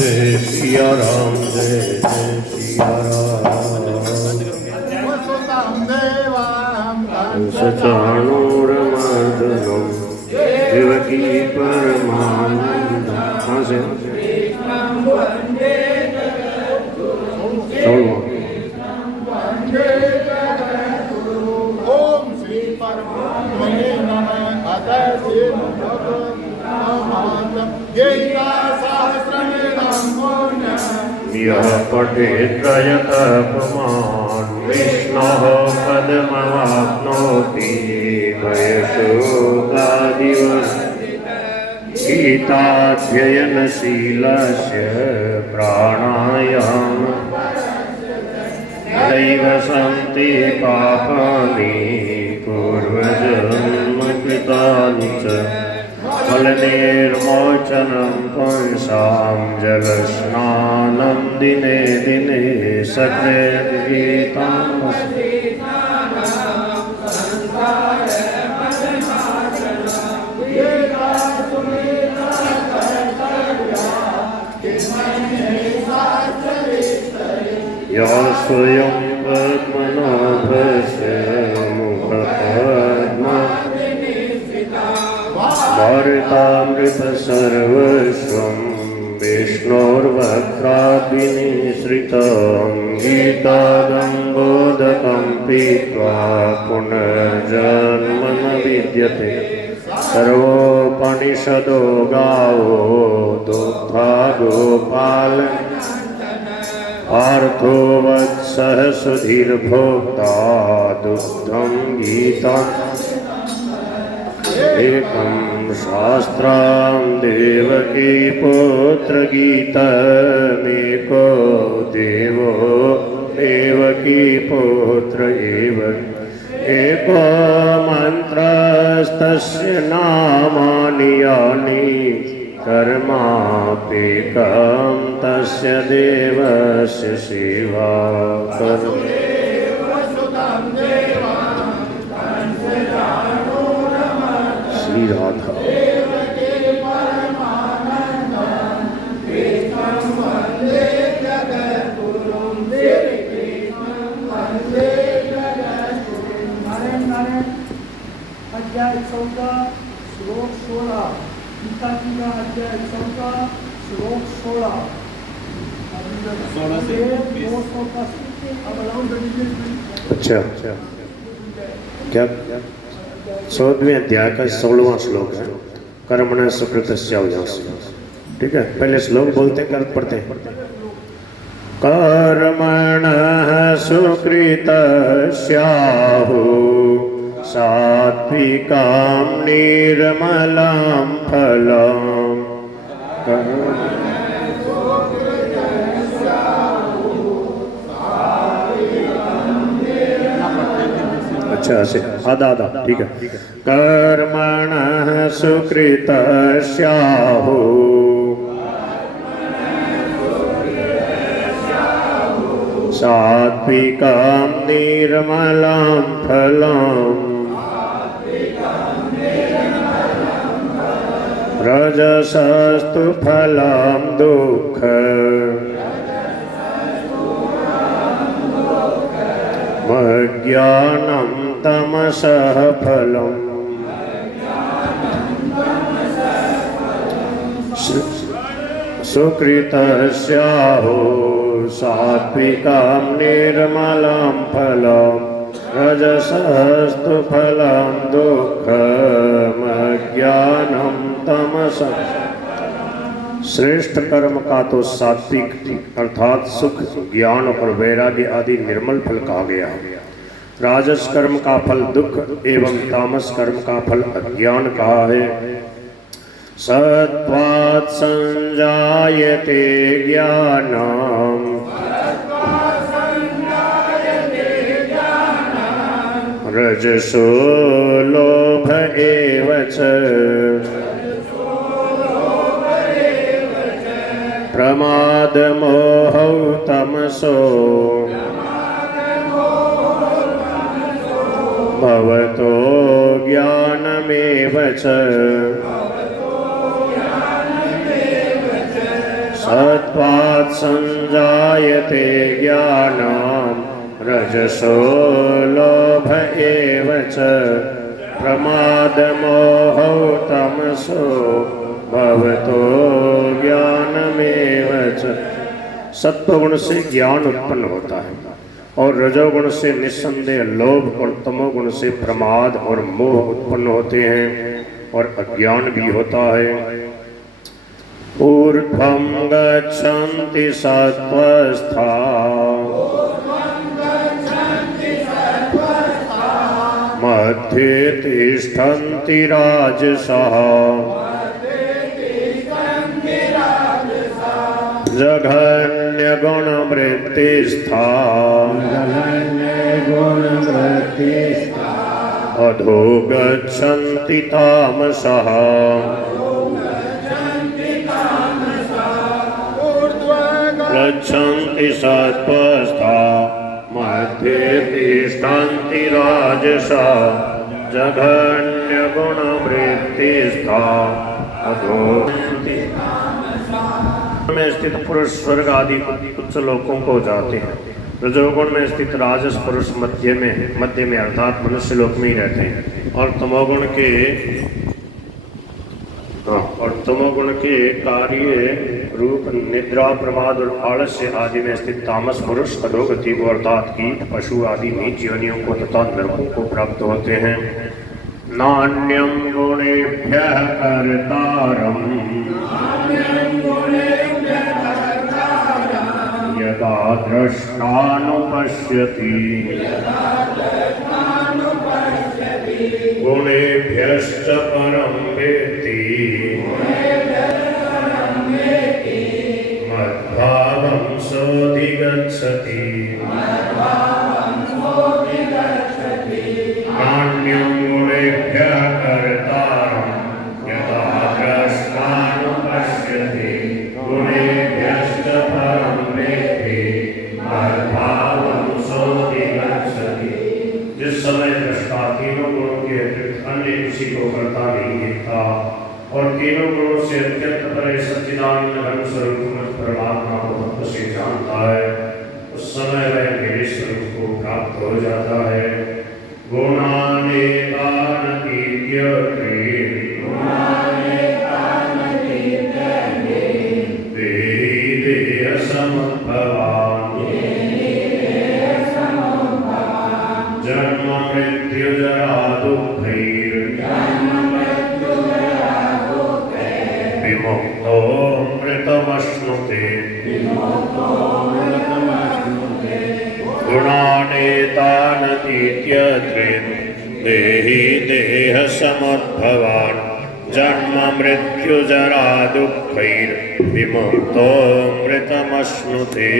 जय सिया राम, जय जय सिया राम। सचाणूरमर्दनम देवकी परमानंद। कहाँ से? ओम श्री परमात्मने नमः। यः पठेत्रयतपमान् विष्णोः पदमवाप्नोति भयशोकादिवर्जितः। गीताध्ययनशीलस्य प्राणायाम नैव सन्ति पापानि पूर्वजन्मकृतानि च फलनिर्मोचनं पुंसां जलस्नानं दिने दिने सकृद् गीतामस्ति। या स्वयं पद्मनाभस्य मुखपद्म भारतामृत सर्वस्वं विष्णोर्वक्त्राभिनिसृतं गीतागङ्गोदकं पीत्वा पुनर्जन्म न विद्यते। सर्वोपनिषदो गावो दुग्धा गोपाल पार्थो वत्सः सुधीर्भोक्ता दुग्धं गीतम् एकं शास्त्रं देवकी पुत्र गीतमेको देवो देवकी पुत्र एव एको मन्त्रस्तस्य नामानि यानि कर्मापेकं तस्य देवस्य सेवा करो। श्री राधा अध्याय 14 श्लोक 16 गीता जी का अध्याय 14 श्लोक 16 से 280। अच्छा क्या 14वें अध्याय का 16वां श्लोक है। कर्मण सुकृतस्याव्यास। ठीक है, पहले श्लोक बोलते हैं, कर्म पढ़ते हैं। कर्मण सुकृतस्याहु सात्विकां निर्मलां फलम्। अच्छा से आधा आधा, ठीक है। कर्मणः सुकृतस्याहु सात्विकां निर्मलां फलम्। रजसस्तु फलं दुःखम् अज्ञानं तमसः फलम्। सुकृतस्याहु सात्विकां निर्मलं फलं रजसस्तु फलं दुःखम् तमस। श्रेष्ठ कर्म का तो सात्विक अर्थात सुख, ज्ञान और वैराग्य आदि निर्मल फल कहा गया है। राजस कर्म का फल दुख एवं तामस कर्म का फल अज्ञान कहा है। सत्वात् संजायते ज्ञानम् रजसो लोभ एव च प्रमाद मोहौ तमसो भवतो ज्ञानमेव च। सत्वात् संजायते ज्ञानम् रजसो लोभ एव च प्रमाद मोहौ तमसो भवतो ज्ञानमेव च। सत्वगुण से ज्ञान उत्पन्न होता है और रजोगुण से निस्संदेह लोभ और तमोगुण से प्रमाद और मोह उत्पन्न होते हैं और अज्ञान भी होता है। ऊर्ध्वं गच्छन्ति सत्त्वस्था मध्ये तिष्ठन्ति राजसः जघन्यगुणवृत्तिस्था अधो गच्छन्ति तामसः। गच्छन्ति सत्त्वस्था मध्ये तिष्ठन्ति राजसः जघन्यगुणवृत्तिस्था अधो में स्थित पुरुष स्वर्ग आदि उच्च लोकों को जाते हैं। रजोगुण में स्थित राजस पुरुष मध्य में अर्थात मनुष्य लोक में ही रहते हैं और तमोगुण के कार्य रूप निद्रा, प्रमाद और आलस्य आदि में स्थित तामस पुरुष अधोगति को अर्थात कीट, पशु आदि नीच योनियों को तथा नरकों को प्राप्त होते हैं। नान्यं गुणेभ्यः कर्तारम् यदा द्रष्टानुपश्यति गुणेभ्यश्च परं वेत्ति मद्भावं सोऽधिगच्छति। नान्यं गुणेभ्यः कर्तारं यदा द्रष्टानुपश्यति गुणेभ्यश्च परं वेत्ति मद्भावं सोऽधिगच्छति। जिस समय दृष्टा तीनों गुणों के अतिरिक्त अन्य किसी को करता नहीं दिखता और तीनों गुणों से अत्यंत परे सच्चिदानंद घन स्वरूप परमात्मा को तत्व से जानता है, उस समय वह मेरे स्वरूप को प्राप्त हो जाता है। गुणानेतानतीत्यते देहि देहसमुद्भवान् जन्म मृत्यु जरा दुःखैर्विमुक्तो मृतमश्नुते। गुणानेतानतीत्यते देहि देहसमुद्भवान् जन्म मृत्यु जरा दुःखैर्विमुक्तो मृतमश्नुते।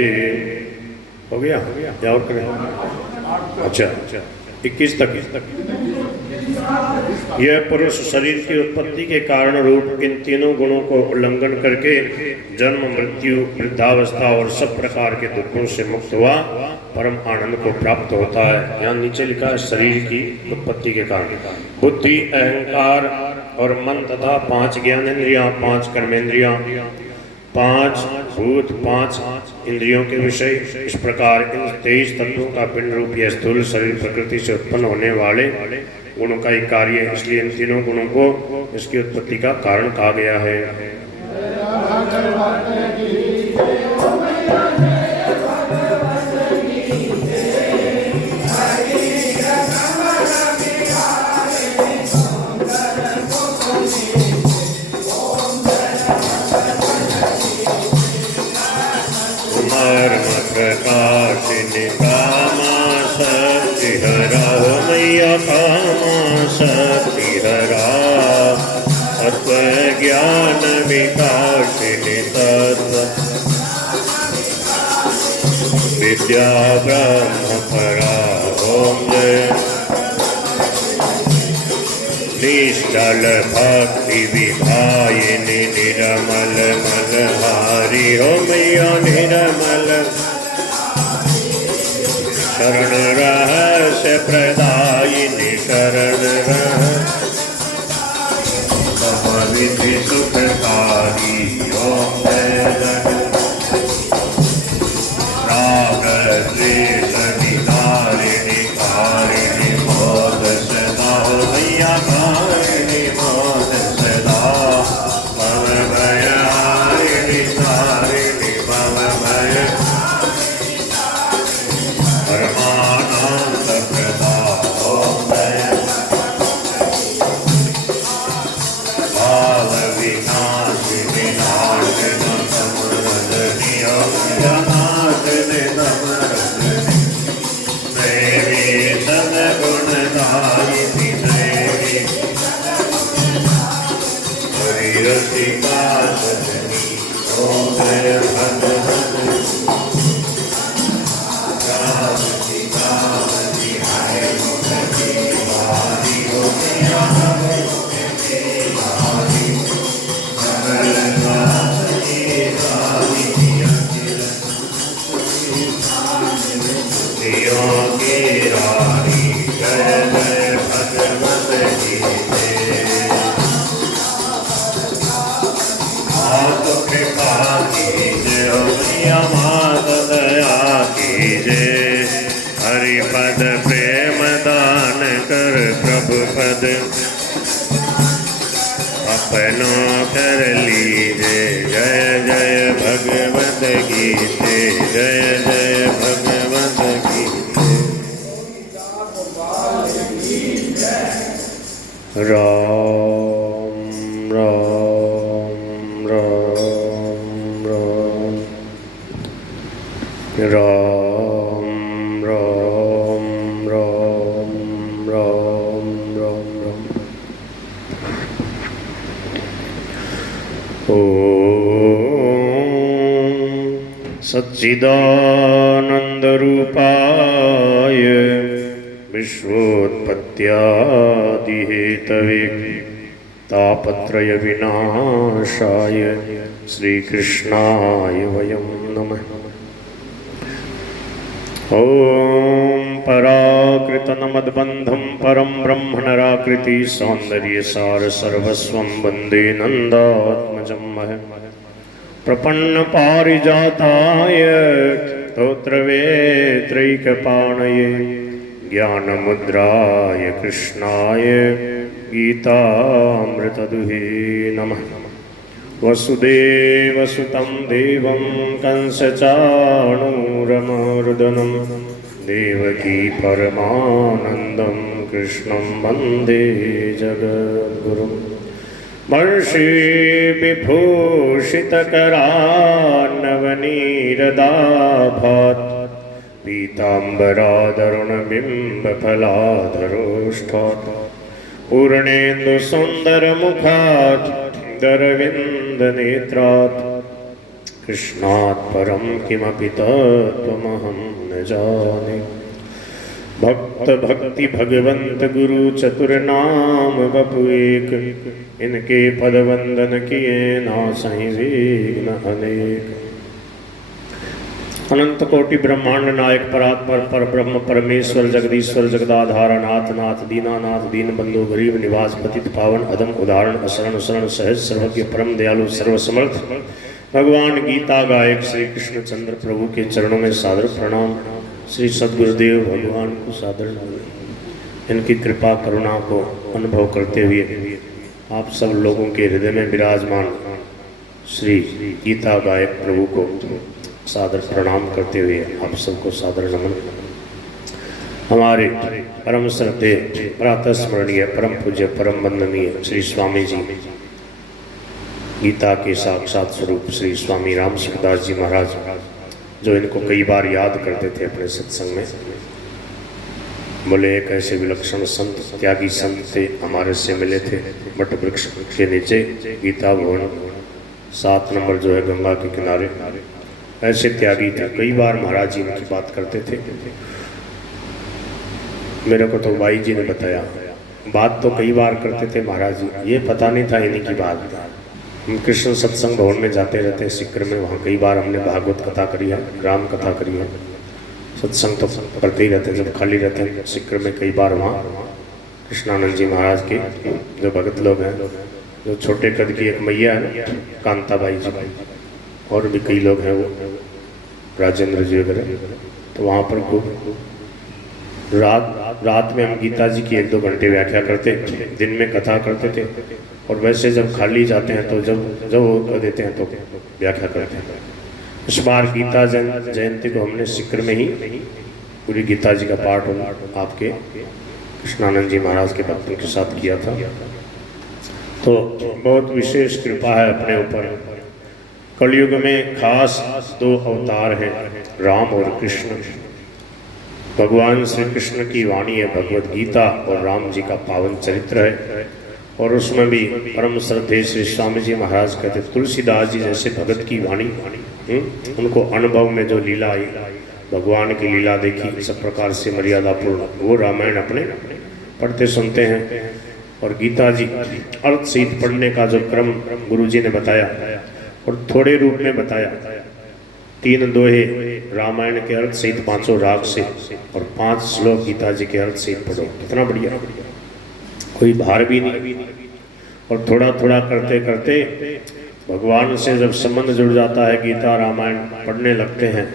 हो गया क्या और करें? अच्छा 21 तक। यह पुरुष शरीर की उत्पत्ति के कारण रूप इन तीनों गुणों को उल्लंघन करके जन्म, मृत्यु, वृद्धावस्था और सब प्रकार के दुखों से मुक्त हुआ परम आनंद को प्राप्त होता है। यहाँ नीचे लिखा है शरीर की उत्पत्ति के कारण बुद्धि, अहंकार और मन तथा 5 ज्ञानेंद्रियां, 5 कर्मेंद्रियां, 5 भूत, 5 इंद्रियों के विषय, इस प्रकार इन 23 तत्वों का पिंड रूप यह स्थूल शरीर प्रकृति से उत्पन्न होने वाले गुणों का ही कार्य है। इसलिए इन तीनों गुणों को इसकी उत्पत्ति का कारण कहा गया है। ज्ञान विकासिनी तत्व विद्या ब्रह्म परा ओम जय निश्चल भक्ति विधायिनी निर्मल मनहारी ओम या निर्मल शरण रहस्य प्रदायिनी शरण विधि सुखकारी ओम जय राग द्वेष निवारिणी कारिणी मोद सदा मैया कारिणी मोद सदा भव भय हारिणी तारिणी भव भय परमानंद प्रदा ओम जय भाव विनाशिनी नाशिनी नमरदनी ओम जनार्दनी नमरदनी देवी सद्गुणधारिणी देवी हरि रसिका सजनी ओम जय भगवती हरिपद प्रेम दान कर प्रभु पद अपनो कर लीजे जय जय भगवत गीते जय जय भगवत गीते राम राम राम राम राम राम राम राम राम राम ओम सच्चिदानंद रूपाय विश्वोत्पत्त्यादि हेतवे तापत्रय विनाशाय श्री कृष्णाय वयं नमः। ओम पराकृतनमद्बन्धं परं ब्रह्म नराकृति सौन्दर्यसार सर्वस्वं वन्दे नन्दात्मजं महं प्रपन्न पारिजाताय स्तोत्रवेत्रैकपाणये ज्ञानमुद्राय कृष्णाय गीतामृतदुहे नमः। वसुदेवसुतं देवं कंसचाणूरमर्दनं देवकी परमानन्दं कृष्णं वन्दे जगद्गुरुं। वर्षिविभूषितकरान्नवनीरदाभात् पीताम्बरादरुणबिम्बफलाधरोष्ठात् पूर्णेन्दुसुन्दरमुखात् दरविन्दनेत्रात् कृष्णात् परं किमपि तत्त्वमहं न जाने। भक्त भक्ति भगवंत गुरु चतुर्नाम बपु एक इनके पद वंदन किए नासहि विघ्न अनेक। अनंत कोटि ब्रह्मांड नायक परात्पर पर ब्रह्म परमेश्वर जगदीश्वर जगदाधार नाथ नाथ दीनानाथ दीन बंधु गरीब निवास पतित पावन अदम उदाहरण असरण शरण सहज सर्वज्ञ परम दयालु सर्वसमर्थ भगवान गीता गायक श्री कृष्ण चंद्र प्रभु के चरणों में सादर प्रणाम। श्री सद्गुरुदेव भगवान को सादर इनकी कृपा करुणा को अनुभव करते हुए आप सब लोगों के हृदय में विराजमान श्री गीता गायक प्रभु को सादर प्रणाम करते हुए आप सबको सादर नमन। हमारे परम श्रद्धेय प्रातः स्मरणीय परम पूज्य परम वंदनीय श्री स्वामी जी गीता के साक्षात स्वरूप श्री स्वामी राम सुखदास जी महाराज जो इनको कई बार याद करते थे अपने सत्संग में, बोले एक ऐसे विलक्षण संत त्यागी संत थे, हमारे से मिले थे वट वृक्ष के नीचे, गीता भवन 7 नंबर जो है गंगा के किनारे। ऐसे त्यागी थे, कई बार महाराज जी इनकी बात करते थे। मेरे को तो भाई जी ने बताया, बात तो कई बार करते थे महाराज जी, ये पता नहीं था इन्हीं की बात। हम कृष्ण सत्संग भवन में जाते रहते हैं सिक्र में, वहाँ कई बार हमने भागवत कथा करी है, राम कथा करी है, सत्संग तो करते ही रहते हैं जब खाली रहते हैं सिक्र में। कई बार वहाँ कृष्णानंद जी महाराज के जो भगत लोग हैं, जो छोटे कद की एक मैया है कांताबाई जी, और भी कई लोग हैं, वो राजेंद्र जी वगैरह, तो वहाँ पर खूब रात में हम गीता जी की 1-2 घंटे व्याख्या करते, दिन में कथा करते थे, और वैसे जब खाली जाते हैं तो जब वो देते हैं तो व्याख्या करते हैं। इस बार गीता जयंती को हमने सिक्र में ही पूरी गीता जी का पाठ आपके कृष्णानंद जी महाराज के भक्तों के साथ किया था। तो बहुत विशेष कृपा है अपने ऊपर। कलयुग में खास 2 अवतार हैं, राम और कृष्ण। भगवान श्री कृष्ण की वाणी है भगवद गीता, और राम जी का पावन चरित्र है, और उसमें भी परम श्रद्धेय श्री स्वामी जी महाराज कहते तुलसीदास जी जैसे भगत की वाणी, उनको अनुभव में जो लीला आई, भगवान की लीला देखी सब प्रकार से मर्यादापूर्ण, वो रामायण अपने पढ़ते सुनते हैं। और गीता जी अर्थ सहित पढ़ने का जो क्रम गुरु जी ने बताया, और थोड़े रूप में बताया, 3 दोहे रामायण के अर्थ सहित 5 राग से, और 5 श्लोक गीता जी के अर्थ सहित पढ़ो, कितना बढ़िया, कोई भार भी नहीं। और थोड़ा थोड़ा करते करते भगवान से जब संबंध जुड़ जाता है, गीता रामायण पढ़ने लगते हैं,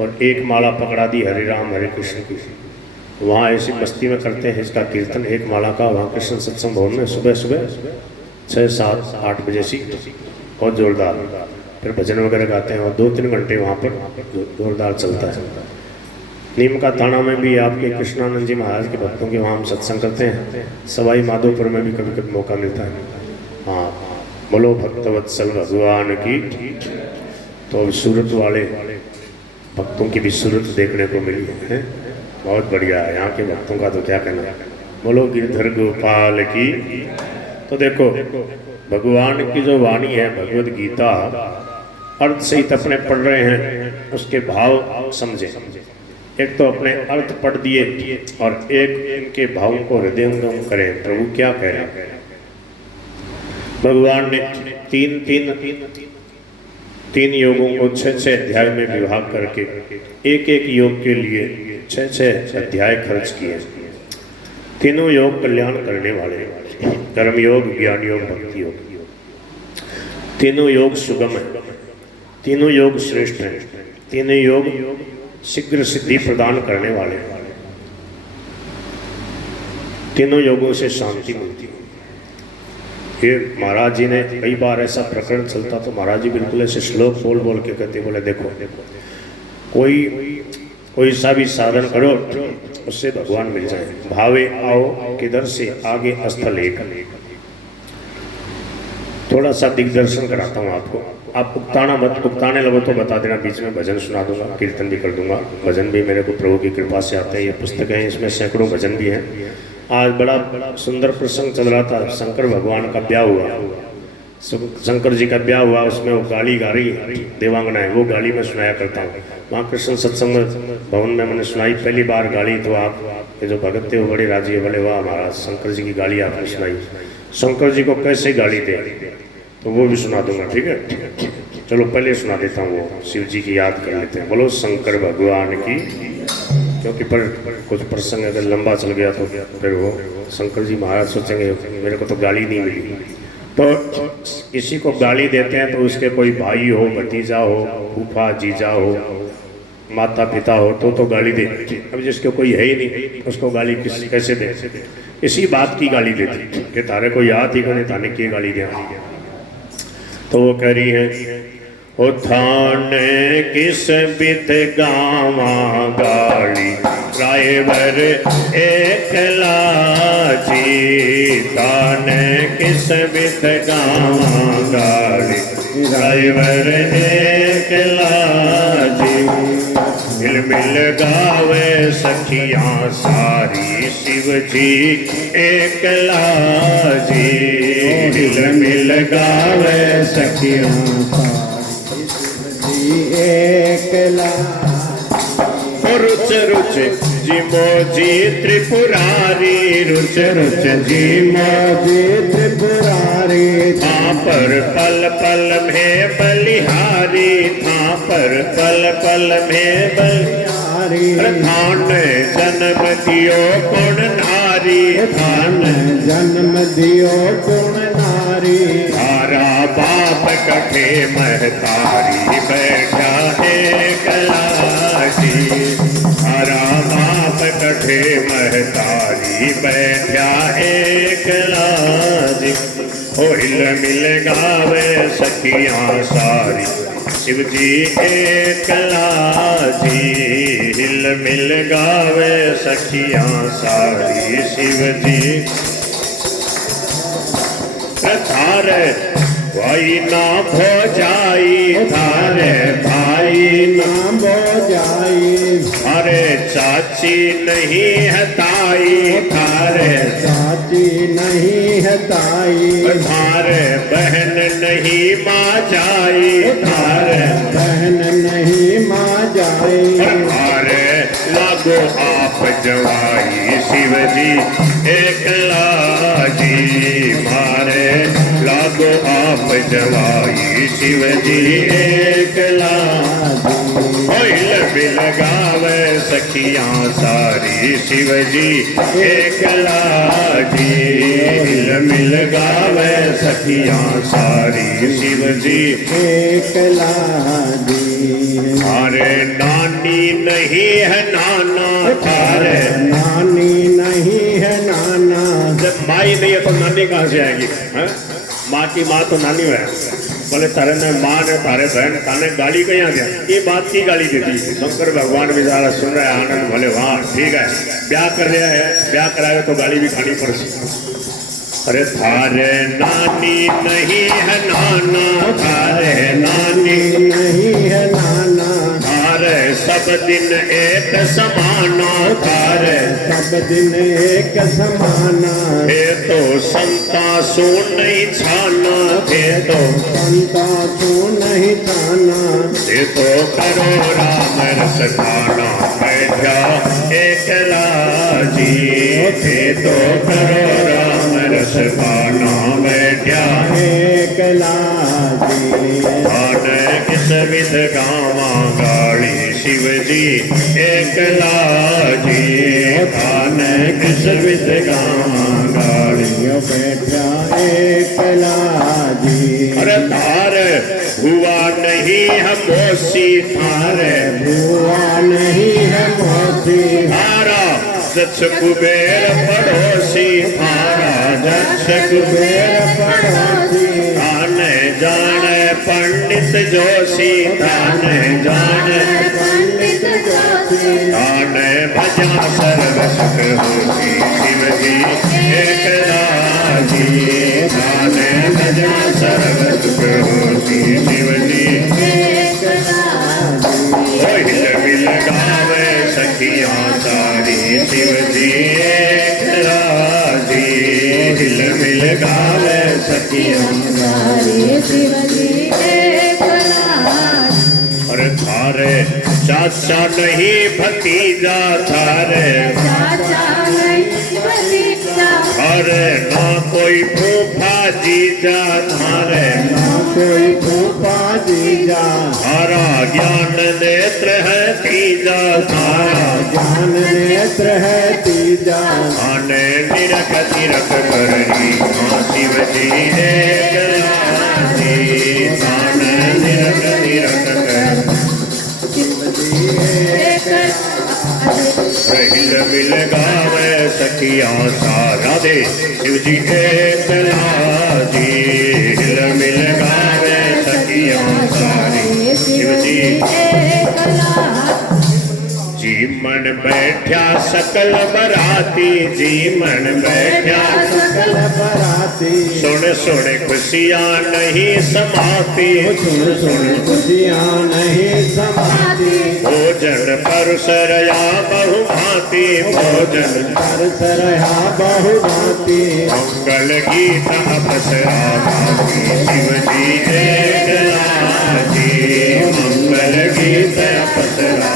और एक माला पकड़ा दी हरे राम हरे कृष्ण की, वहाँ ऐसी मस्ती में करते हैं इसका कीर्तन, एक माला का वहाँ कृष्ण सत्संग भवन में सुबह सुबह 6, 7, 8 बजे से बहुत जोरदार, फिर भजन वगैरह गाते हैं, और 2-3 घंटे वहाँ पर जोरदार चलता है। नीम का थाना में भी आपके कृष्णानंद जी महाराज के भक्तों के वहाँ हम सत्संग करते हैं। सवाई माधोपुर में भी कभी कभी मौका मिलता है। हाँ, बोलो भक्तवत्सल भगवान की। तो अब सूरत वाले भक्तों की भी सूरत देखने को मिली है, बहुत बढ़िया है। यहाँ के भक्तों का तो क्या कहना, बोलो गिरधर गोपाल की। तो देखो भगवान की जो वाणी है भगवद गीता, अर्थ सहित अपने पढ़ रहे हैं, उसके भाव समझे। एक तो अपने अर्थ पढ़ दिए, और एक इनके भावों को हृदयंगम करें, प्रभु क्या कह रहे हैं। भगवान ने 3 योगों को 6 अध्याय में विभाग करके एक योग के लिए 6 अध्याय खर्च किए। तीनों योग कल्याण करने वाले, कर्म योग, ज्ञान योग, भक्ति योग। तीनों योग सुगम है, तीनों योग श्रेष्ठ हैं, तीनों योग शीघ्र सिद्धि प्रदान करने वाले, तीनों योगों से शांति मिलती है। ये महाराज जी ने कई बार ऐसा प्रकरण चलता तो महाराज जी बिल्कुल ऐसे श्लोक बोल बोल के कहते, बोले देखो कोई सा भी साधन करो उससे भगवान मिल जाए। भावे आओ किधर से आगे स्थल एक। थोड़ा सा दिग्दर्शन कराता हूँ आपको, आप उकताना मत, उकताने लगो तो बता देना, बीच में भजन सुना दूंगा, कीर्तन भी कर दूंगा। भजन भी मेरे को प्रभु की कृपा से आते हैं, ये पुस्तक है, इसमें सैकड़ों भजन भी हैं। आज बड़ा सुंदर प्रसंग चल रहा था, शंकर भगवान का ब्याह हुआ, शंकर जी का ब्याह हुआ, उसमें वो गाली गा रही देवांगनाएं, वो गाली में सुनाया करता हूँ। वहाँ कृष्ण सत्संग भवन में मैंने सुनाई पहली बार गाली, तो आप ये जो भगत थे वो बड़े राजी है, बोले वाह महाराज शंकर जी की गाली आपने सुनाई, शंकर जी को कैसे गाली दे, तो वो भी सुना दूंगा, ठीक है। चलो पहले सुना देता हूँ, वो शिव जी की याद कर लेते हैं। बोलो शंकर भगवान की। क्योंकि पर कुछ प्रसंग अगर लंबा चल गया तो फिर वो शंकर जी महाराज सोचेंगे मेरे को तो गाली नहीं मिली। तो किसी को गाली देते हैं तो उसके कोई भाई हो, भतीजा हो, फूफा जीजा हो, माता पिता हो तो गाली दे। अब जिसके कोई है ही नहीं उसको गाली कैसे दे। इसी बात की गाली देती कि तारे को याद ही करे ताने की गाली दे। तो वो कह रही है ओ थाने किस बित गावा गाली ड्राइवर एक लाजी, थाने किस बित गावा गाली ड्राइवर एक लाजी। हिल मिल गावे सखियां सारी शिव जी एकला जी। हिल मिल गावे सखियां सारी शिव जी एकला। रुच रुच जी मोजी त्रिपुरारी, रुच रुच जी मोजी त्रिपुरारी, था पर पल पल में बलिहारी, था पर पल पल में बलिहारी। थान जन्म दियो गुण नारी, थान जन्म दियो गुण नारी। तारा बाप कठे महतारी, बैठा एकला जी। तारा बाप कठे महतारी, बैठा एकला जी। ओ हिल मिल गावे सखियां सारी शिव जी एकला जी। हिल मिल गावे सखियां सारी शिव जी। थारे भाई ना भो जाई, थारे भाई ना नाम हो जाई, थारे चाची नहीं है ताई, थारे चाची नहीं है ताई। थारे बहन नहीं माँ जाई, थारे बहन नहीं माँ जाई। थारे लागो आप जवाई शिव जी एकला जी। मारे लागो आप जवाई शिव जी एकला। हिल मिल गावे सखियां सारी शिव जी एकला जी। हिल मिल गावे सखियां सारी शिव जी एकला जी। थारे नानी नहीं है नाना, थारे नानी नहीं है नाना। जब माई नहीं है तो नानी कहाँ से आएगी? माँ की माँ तो नानी है। बोले तारे ने माँ ने तारे बहन थाने गाली कहाँ दिया? ये बात की गाली देती? शंकर भगवान बेचारा सुन रहा है आनंद। बोले वाह ठीक है, ब्याह कर दिया है, ब्याह कराएगा तो गाली भी खानी पड़ेगी। अरे थारे नानी नहीं है नाना, थारे नानी नहीं है नाना। थारे सब दिन एक समाना, थारे सब दिन एक समाना। हे तो संता सो नहीं छाना, हे तो संता तू नहीं जाना। हे तो करो राम रस खाना, बैठा एकला जी। हे तो करो राम रस खाना, बैठा एकला जी। खान किस विध गावा गाड़ी शिव जी एकला जी। खान किस विध गावा गाड़ी बैठा एकला जी। अरे तार हुआ नहीं है मोसी, थारे हुआ नहीं है मोती। तारा दक्ष कुबेर पड़ोसी, तारा दक्ष कुबेर पड़ोसी। ताने जाने पंडित जोशी, ताने जाने पंडित जोशी। ताने भजा सर्व सुख होती शिव जी एकला जी। ताने भजा सर्व सुख होती शिव जी एकला जी। हिल मिल गावे सखियां सारी शिव जी एकला जी। हिल मिल गावे सखियां सारी शिव जी एकला। और थारे चाचा नहीं भतीजा, थारे चाचा नहीं भतीजा। अरे ना कोई फूफा जीजा, थारे ना कोई फूफा जीजा। थारा ज्ञान नेत्र है तीजा, थारा ज्ञान नेत्र है तीजा। आने निरख तिरख करनी हाँ शिव जी एकला जी। आने निरख तिरख कर हिल मिल गावे सखियां सारा दे शिव जी एकला जी। हिल मिल गावे सखियां सारी शिव जी। एकला। जी मन बैठा सकल बराती, जी मन बैठा सकल बराती, सुन सुन खुशियाँ नहीं समाती, सुन सुन खुशियाँ नहीं समाती, भोजन परसरया बहुभांति, भोजन परसरया बहुभांति, मंगल गीत अपसरा गाती, शिव जी एक लाजी, मंगल गीत अपसरा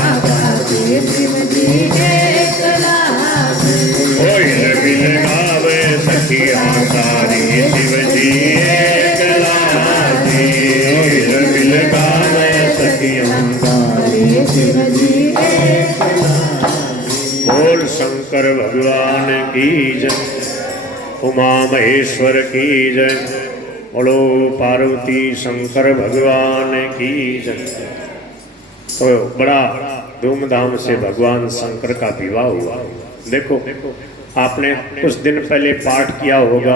शिव जी एक लागी। कोयल बिल गावे सखिया सारी, शिव जी एक लाजी, कोयल बिल गावे सखिया सारी, शिव जी एक लागी। बोल शंकर भगवान की जय, उमा महेश्वर की जय, बोलो पार्वती शंकर भगवान की जय। तो बड़ा धूमधाम से भगवान शंकर का विवाह हुआ। देखो आपने कुछ दिन पहले पाठ किया होगा,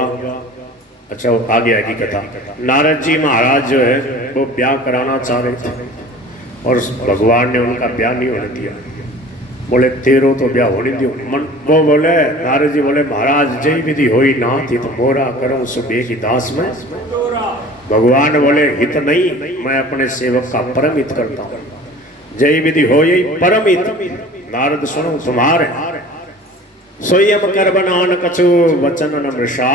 अच्छा वो आ गया की कथा। नारद जी महाराज जो है वो ब्याह कराना चाह रहे थे और भगवान ने उनका ब्याह नहीं होने दिया। बोले तेरो तो ब्याह होने दियो मन। वो बोले नारद जी बोले महाराज जय विधि होई ना थी तो मोरा करूं सुबह की दास में। भगवान बोले हित नहीं, मैं अपने सेवक का परम हित करता हूँ। जय विधि हो यही परम हित, नारद सुनो तुम्हारे स्वयं कर बनान कछु वचन न मृषा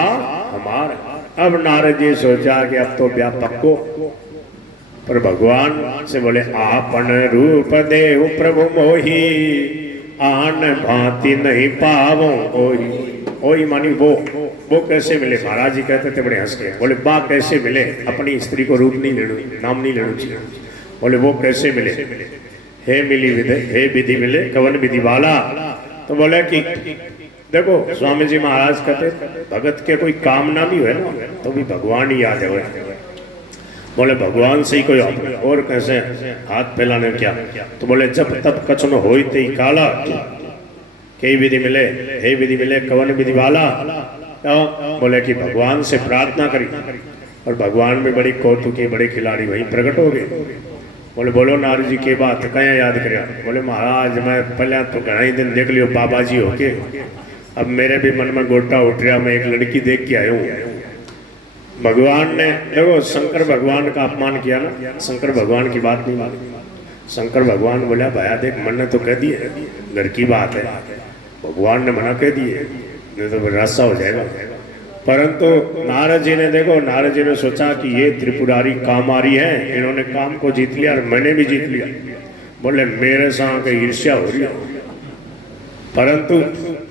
हमारे। अब नारद जी सोचा कि अब तो ब्याह पक्को, पर भगवान से बोले आपन रूप देव प्रभु मोही, आन भांति नहीं पावो ओही। ओही मानी वो कैसे मिले? महाराज जी कहते थे बड़े हंस के, बोले बा कैसे मिले? अपनी स्त्री को रूप नहीं लेना, नाम नहीं लेना चाहिए। बोले वो कैसे मिले? हे मिली विधि, हे विधि मिले कवन विधि वाला। तो बोले कि देखो स्वामी जी महाराज कहते भगत के कोई कामना भी है ना तो भी भगवान ही आ जाए। बोले भगवान से ही कोई और कैसे हाथ फैलाने क्या? तो बोले जब तब कछुन होई ते काला, कई विधि मिले, हे विधि मिले कवन विधि वाला। बोले कि भगवान से प्रार्थना करी और भगवान भी बड़ी कौतुकी बड़े खिलाड़ी वहीं प्रकट हो गए। बोले बोलो नारद जी के बात कया याद करिया? बोले महाराज मैं पहले तो घना ही दिन देख लियो बाबा जी होके, अब मेरे भी मन में गोटा उठ रहा, मैं एक लड़की देख के आया हूँ। भगवान ने देखो शंकर भगवान का अपमान किया ना, शंकर भगवान की बात नहीं मानी। शंकर भगवान बोला भैया देख मन ने तो कह दिए घर की बात है, भगवान ने मना कह दिए नहीं तो रास्ता हो जाएगा। परंतु नारद जी ने देखो, नारद जी ने सोचा कि ये त्रिपुरारी कामारी है, इन्होंने काम को जीत लिया और मैंने भी जीत लिया। बोले मेरे साथ ईर्ष्या हो रही है। परंतु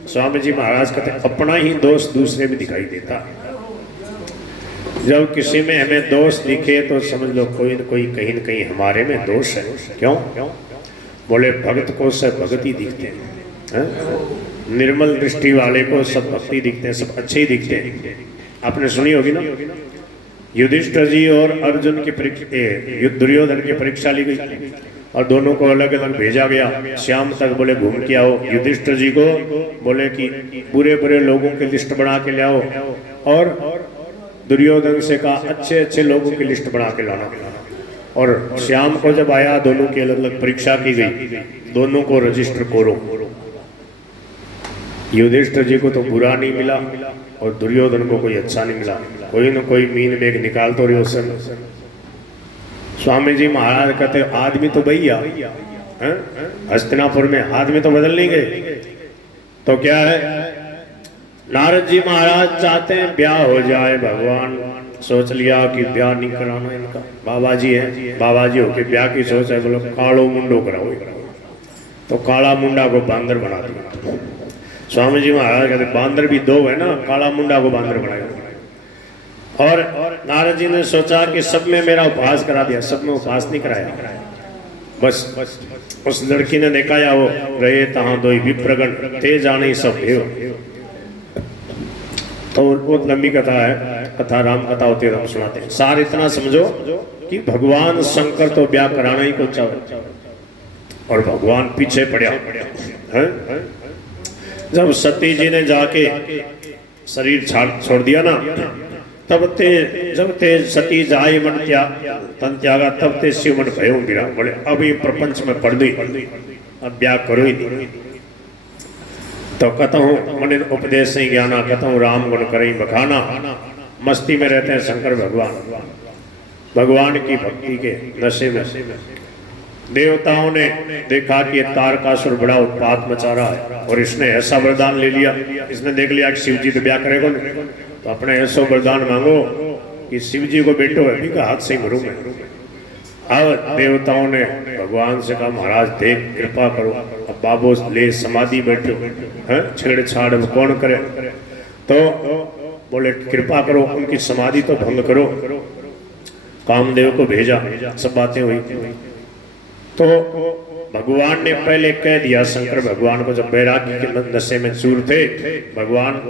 स्वामी जी महाराज कहते अपना ही दोष दूसरे में दिखाई देता। जब किसी में हमें दोष दिखे तो समझ लो कोई न कोई कहीं न कहीं हमारे में दोष है। क्यों? बोले भक्त को सब भगत ही दिखते हैं, निर्मल दृष्टि वाले को सब भक्ति दिखते हैं, सब अच्छे ही दिखते हैं। आपने सुनी होगी ना युधिष्ठिर जी और अर्जुन की परीक्षा, दुर्योधन की परीक्षा ली गई और दोनों को अलग अलग भेजा गया। शाम तक बोले घूम के आओ। युधिष्ठिर जी को बोले कि बुरे बुरे लोगों की लिस्ट बना के ले आओ और दुर्योधन से कहा अच्छे अच्छे लोगों की लिस्ट बना के लाना। और श्याम को जब आया दोनों की अलग अलग परीक्षा की गई, दोनों को रजिस्टर करो। युधिष्ठिर जी को तो बुरा नहीं मिला और दुर्योधन को कोई अच्छा नहीं मिला। कोई न कोई मीन मेघ निकाल तो रही सर। स्वामी जी महाराज कहते आदमी तो भैया हस्तिनापुर में आदमी तो बदल नहीं गए, तो क्या है नारद जी महाराज चाहते हैं ब्याह हो जाए। भगवान सोच लिया कि ब्याह नहीं कराना इनका, बाबा जी है, बाबा जी होके ब्याह की सोच है। बोलो कालो मुंडो कराओ, तो काला मुंडा को बांदर बना दिया। स्वामी जी महाराज कहते बांदर भी दो है ना, काला मुंडा को बांदर बनाया। और नारद जी ने सोचा कि सब में मेरा उपहास करा दिया, सब में उपहास नहीं कराया। बस उस लड़की ने देखा या वो रहे तहाँ दो विप्रगण ते जाने सब भेव। तो बहुत लंबी कथा है, कथा राम कथा होती है, हम सुनाते हैं। सार इतना समझो कि भगवान शंकर तो ब्याह कराना ही को चाहे और भगवान पीछे पड़ा है। जब सती जी ने जाके शरीर छोड़ दिया ना, तब ते जब ते सती जाय मन तन त्यागा, तब ते शिव मन भयो गिरा। बोले अब ये प्रपंच में पड़ गई, अब ब्याह करो ही नहीं। तो कहूँ मन उपदेश से ज्ञाना, कहूँ राम गुण करें बखाना। मस्ती में रहते हैं शंकर भगवान, भगवान की भक्ति के नशे में। देवताओं ने देखा कि ये तारकासुर बड़ा उत्पात मचा रहा है और इसने ऐसा वरदान ले लिया, इसने देख लिया कि शिव जी तो ब्याह करेगा नहीं, तो अपने ऐसा वरदान मांगो कि शिव जी को बेटो है का हाथ से ही मरूं मैं। अब देवताओं ने भगवान से कहा महाराज देव कृपा करो, अब बाबू ले समाधि बैठो है, छेड़छाड़ कौन करे। तो बोले कृपा करो उनकी समाधि तो भंग करो। कामदेव को भेजा, सब बातें हुई। तो भगवान ने पहले कह दिया शंकर भगवान को, जब बैरागी के नशे में चूर थे, भगवान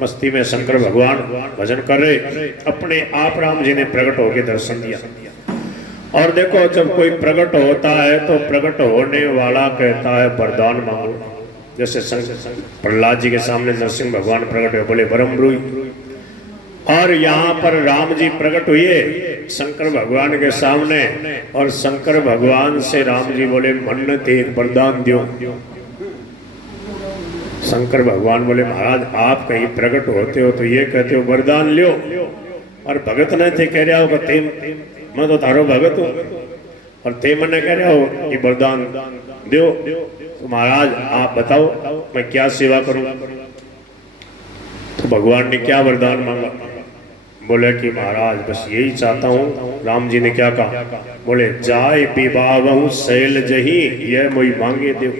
मस्ती में शंकर भगवान भजन कर रहे, अपने आप राम जी ने प्रकट होकर दर्शन दिया। और देखो जब कोई प्रकट होता है तो प्रकट होने वाला कहता है वरदान मांगो। जैसे प्रहलाद जी के सामने नरसिंह भगवान प्रकट हुए, बोले वरम ब्रूहि। और यहाँ पर राम जी प्रकट हुए शंकर भगवान के सामने, और शंकर भगवान से राम जी बोले मन्नत एक वरदान दो। शंकर भगवान बोले महाराज आप कहीं प्रकट होते हो तो ये कहते हो वरदान लियो, और भगत ने थे कह रहा हो कि मैं तो तारो भगत हूँ और ते मने कह रहा हो कि वरदान दो। तो महाराज आप बताओ मैं क्या सेवा करूँ। तो भगवान ने क्या वरदान मांगा, बोले कि महाराज बस यही चाहता हूँ। राम जी ने क्या कहा, बोले जाय विवाह शैल जही, यह मोई मांगे देव।